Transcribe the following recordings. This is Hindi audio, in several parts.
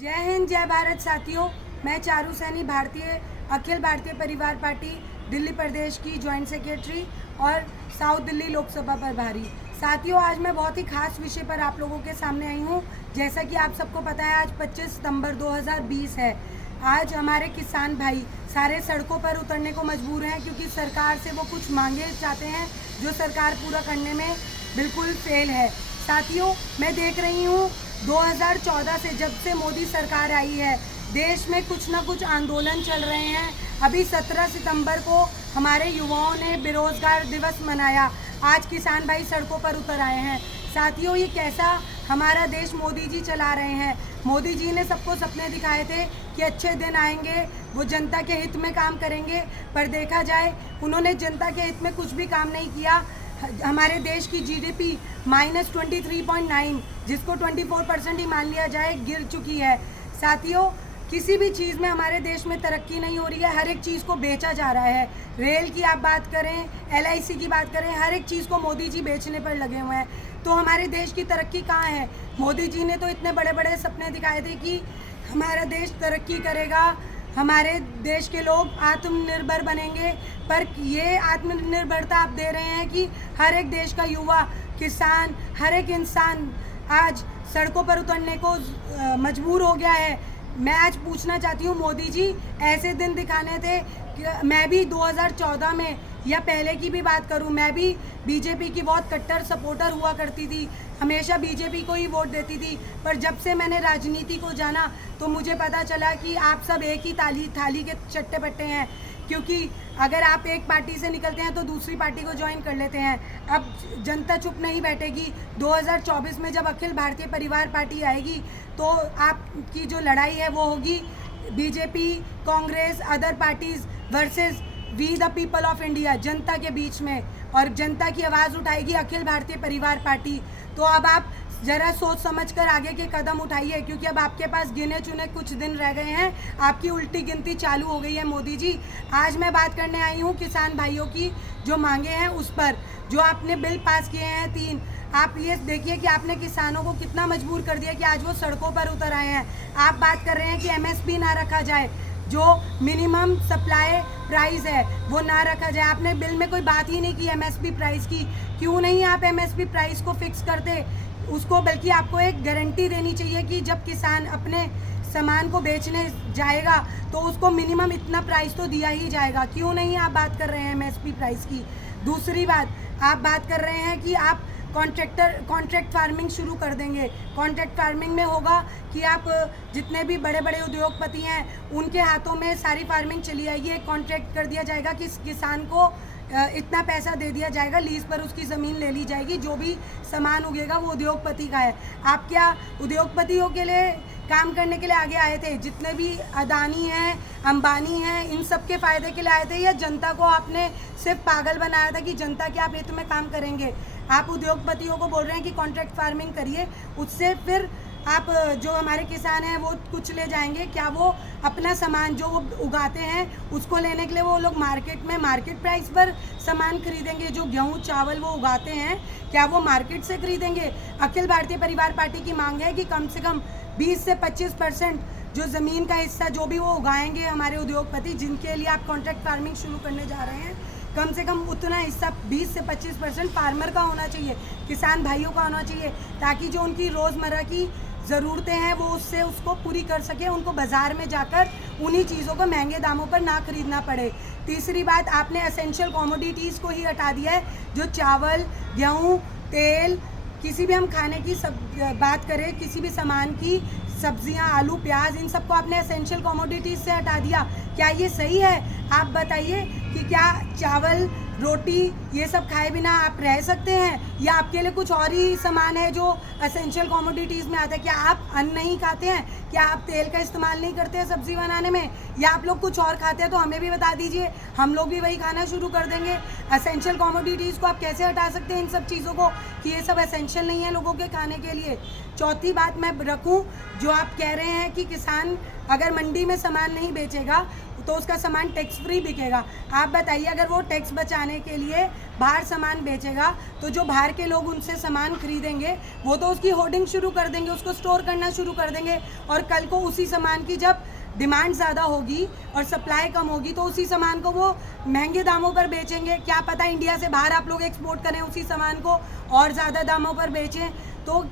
जय हिंद, जय भारत साथियों। मैं चारू सैनी, अखिल भारतीय परिवार पार्टी दिल्ली प्रदेश की जॉइंट सेक्रेटरी और साउथ दिल्ली लोकसभा प्रभारी। साथियों, आज मैं बहुत ही खास विषय पर आप लोगों के सामने आई हूँ। जैसा कि आप सबको पता है, आज 25 सितंबर 2020 है। आज हमारे किसान भाई सारे सड़कों पर उतरने को मजबूर हैं, क्योंकि सरकार से वो कुछ मांगे चाहते हैं जो सरकार पूरा करने में बिल्कुल फेल है। साथियों, मैं देख रही हूँ 2014 से जब से मोदी सरकार आई है, देश में कुछ ना कुछ आंदोलन चल रहे हैं। अभी 17 सितंबर को हमारे युवाओं ने बेरोजगार दिवस मनाया। आज किसान भाई सड़कों पर उतर आए हैं। साथियों, ये कैसा हमारा देश मोदी जी चला रहे हैं। मोदी जी ने सबको सपने दिखाए थे कि अच्छे दिन आएंगे, वो जनता के हित में काम करेंगे, पर देखा जाए उन्होंने जनता के हित में कुछ भी काम नहीं किया। हमारे देश की जीडीपी -23.9, जिसको 24% ही मान लिया जाए, गिर चुकी है। साथियों, किसी भी चीज़ में हमारे देश में तरक्की नहीं हो रही है। हर एक चीज़ को बेचा जा रहा है। रेल की आप बात करें, LIC की बात करें, हर एक चीज़ को मोदी जी बेचने पर लगे हुए हैं। तो हमारे देश की तरक्की कहाँ है? मोदी जी ने तो इतने बड़े बड़े सपने दिखाए थे कि हमारा देश तरक्की करेगा, हमारे देश के लोग आत्मनिर्भर बनेंगे, पर ये आत्मनिर्भरता आप दे रहे हैं कि हर एक देश का युवा, किसान, हर एक इंसान आज सड़कों पर उतरने को मजबूर हो गया है। मैं आज पूछना चाहती हूँ, मोदी जी ऐसे दिन दिखाने थे कि मैं भी 2014 में या पहले की भी बात करूँ, मैं भी बीजेपी की बहुत कट्टर सपोर्टर हुआ करती थी, हमेशा बीजेपी को ही वोट देती थी। पर जब से मैंने राजनीति को जाना तो मुझे पता चला कि आप सब एक ही थाली के चट्टे बट्टे हैं, क्योंकि अगर आप एक पार्टी से निकलते हैं तो दूसरी पार्टी को ज्वाइन कर लेते हैं। अब जनता चुप नहीं बैठेगी। 2024 में जब अखिल भारतीय परिवार पार्टी आएगी तो आपकी जो लड़ाई है वो होगी BJP, Congress, other parties versus we the people of India, जनता के बीच में। और जनता की आवाज़ उठाएगी अखिल भारतीय परिवार पार्टी। तो अब आप ज़रा सोच समझ कर आगे के कदम उठाइए, क्योंकि अब आपके पास गिने चुने कुछ दिन रह गए हैं। आपकी उल्टी गिनती चालू हो गई है मोदी जी। आज मैं बात करने आई हूँ किसान भाइयों की जो मांगे हैं उस पर, जो आपने बिल पास किए हैं 3। आप ये देखिए कि आपने किसानों को कितना मजबूर कर दिया कि आज वो सड़कों पर उतर आए हैं। आप बात कर रहे हैं कि MSP ना रखा जाए, जो मिनिमम सप्लाई प्राइस है वो ना रखा जाए। आपने बिल में कोई बात ही नहीं की MSP प्राइस की। क्यों नहीं आप MSP प्राइस को फिक्स करते उसको, बल्कि आपको एक गारंटी देनी चाहिए कि जब किसान अपने सामान को बेचने जाएगा तो उसको मिनिमम इतना प्राइस तो दिया ही जाएगा। क्यों नहीं आप बात कर रहे हैं MSP प्राइस की? दूसरी बात, आप बात कर रहे हैं कि आप कॉन्ट्रैक्ट फार्मिंग शुरू कर देंगे। कॉन्ट्रैक्ट फार्मिंग में होगा कि आप जितने भी बड़े बड़े उद्योगपति हैं उनके हाथों में सारी फार्मिंग चली आएगी। एक कॉन्ट्रैक्ट कर दिया जाएगा कि किसान को इतना पैसा दे दिया जाएगा, लीज पर उसकी ज़मीन ले ली जाएगी, जो भी सामान उगेगा वो उद्योगपति का है। आप क्या उद्योगपतियों के लिए काम करने के लिए आगे आए थे? जितने भी अदानी हैं, अंबानी हैं, इन सब के फ़ायदे के लिए आए थे, या जनता को आपने सिर्फ पागल बनाया था कि जनता के आप हित में काम करेंगे? आप उद्योगपतियों को बोल रहे हैं कि कॉन्ट्रैक्ट फार्मिंग करिए, उससे फिर आप जो हमारे किसान हैं वो कुछ ले जाएंगे। क्या वो अपना सामान जो वो उगाते हैं उसको लेने के लिए वो लोग मार्केट प्राइस पर सामान खरीदेंगे? जो गेहूँ चावल वो उगाते हैं, क्या वो मार्केट से खरीदेंगे? अखिल भारतीय परिवार पार्टी की मांग है कि कम से कम 20 से 25% जो ज़मीन का हिस्सा जो भी वो उगाएंगे हमारे उद्योगपति, जिनके लिए आप कॉन्ट्रैक्ट फार्मिंग शुरू करने जा रहे हैं, कम से कम उतना हिस्सा 20 से 25% फार्मर का होना चाहिए, किसान भाइयों का होना चाहिए, ताकि जो उनकी रोज़मर्रा की ज़रूरतें हैं वो उसको पूरी कर सके, उनको बाज़ार में जाकर उन्हीं चीज़ों को महंगे दामों पर ना खरीदना पड़े। तीसरी बात, आपने एसेंशियल कमोडिटीज़ को ही हटा दिया है। जो चावल, गेहूँ, तेल, किसी भी हम खाने की बात करें, किसी भी सामान की, सब्जियां, आलू, प्याज, इन सबको आपने एसेंशियल कमोडिटीज़ से हटा दिया। क्या ये सही है? आप बताइए कि क्या चावल, रोटी, ये सब खाए बिना आप रह सकते हैं, या आपके लिए कुछ और ही सामान है जो एसेंशियल कमोडिटीज़ में आता है? क्या आप अन्न नहीं खाते हैं? क्या आप तेल का इस्तेमाल नहीं करते हैं सब्ज़ी बनाने में? या आप लोग कुछ और खाते हैं तो हमें भी बता दीजिए, हम लोग भी वही खाना शुरू कर देंगे। एसेंशियल कमोडिटीज़ को आप कैसे हटा सकते हैं इन सब चीज़ों को, कि ये सब एसेंशियल नहीं है लोगों के खाने के लिए? चौथी बात मैं रखूं, जो आप कह रहे हैं कि किसान अगर मंडी में सामान नहीं बेचेगा तो उसका सामान टैक्स फ्री बिकेगा। आप बताइए, अगर वो टैक्स बचाने के लिए बाहर सामान बेचेगा तो जो बाहर के लोग उनसे सामान खरीदेंगे वो तो उसकी होर्डिंग शुरू कर देंगे, उसको स्टोर करना शुरू कर देंगे, और कल को उसी सामान की जब डिमांड ज़्यादा होगी और सप्लाई कम होगी तो उसी सामान को वो महंगे दामों पर बेचेंगे। क्या पता इंडिया से बाहर आप लोग एक्सपोर्ट करें उसी सामान को और ज़्यादा दामों पर बेचें। तो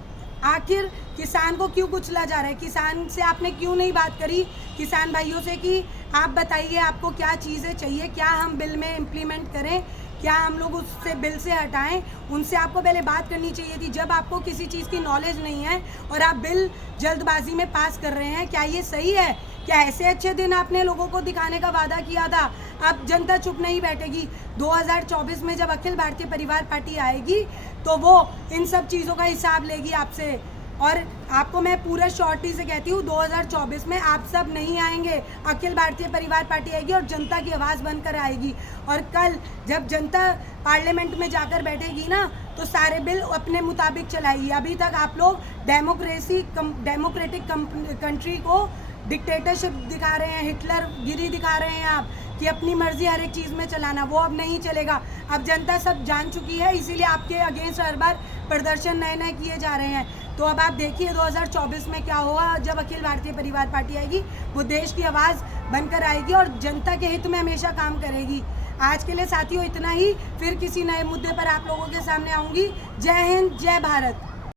आखिर किसान को क्यों कुचला जा रहा है? किसान से आपने क्यों नहीं बात करी किसान भाइयों से कि आप बताइए आपको क्या चीज़ें चाहिए, क्या हम बिल में इम्प्लीमेंट करें, क्या हम लोग उससे बिल से हटाएं? उनसे आपको पहले बात करनी चाहिए थी। जब आपको किसी चीज़ की नॉलेज नहीं है और आप बिल जल्दबाजी में पास कर रहे हैं, क्या ये सही है? क्या ऐसे अच्छे दिन आपने लोगों को दिखाने का वादा किया था? अब जनता चुप नहीं बैठेगी। 2024 में जब अखिल भारतीय परिवार पार्टी आएगी तो वो इन सब चीज़ों का हिसाब लेगी आपसे। और आपको मैं पूरा शॉर्टी से कहती हूँ, 2024 में आप सब नहीं आएंगे, अखिल भारतीय परिवार पार्टी आएगी और जनता की आवाज़ बनकर आएगी। और कल जब जनता पार्लियामेंट में जाकर बैठेगी ना तो सारे बिल अपने मुताबिक चलाएगी। अभी तक आप लोग डेमोक्रेटिक कंट्री को डिक्टेटरशिप दिखा रहे हैं, हिटलर गिरी दिखा रहे हैं आप कि अपनी मर्जी हर एक चीज़ में चलाना, वो अब नहीं चलेगा। अब जनता सब जान चुकी है, इसीलिए आपके अगेंस्ट हर बार प्रदर्शन नए नए किए जा रहे हैं। तो अब आप देखिए 2024 में क्या होगा। जब अखिल भारतीय परिवार पार्टी आएगी वो देश की आवाज़ बनकर आएगी और जनता के हित में हमेशा काम करेगी। आज के लिए साथियों इतना ही, फिर किसी नए मुद्दे पर आप लोगों के सामने आऊँगी। जय हिंद, जय भारत।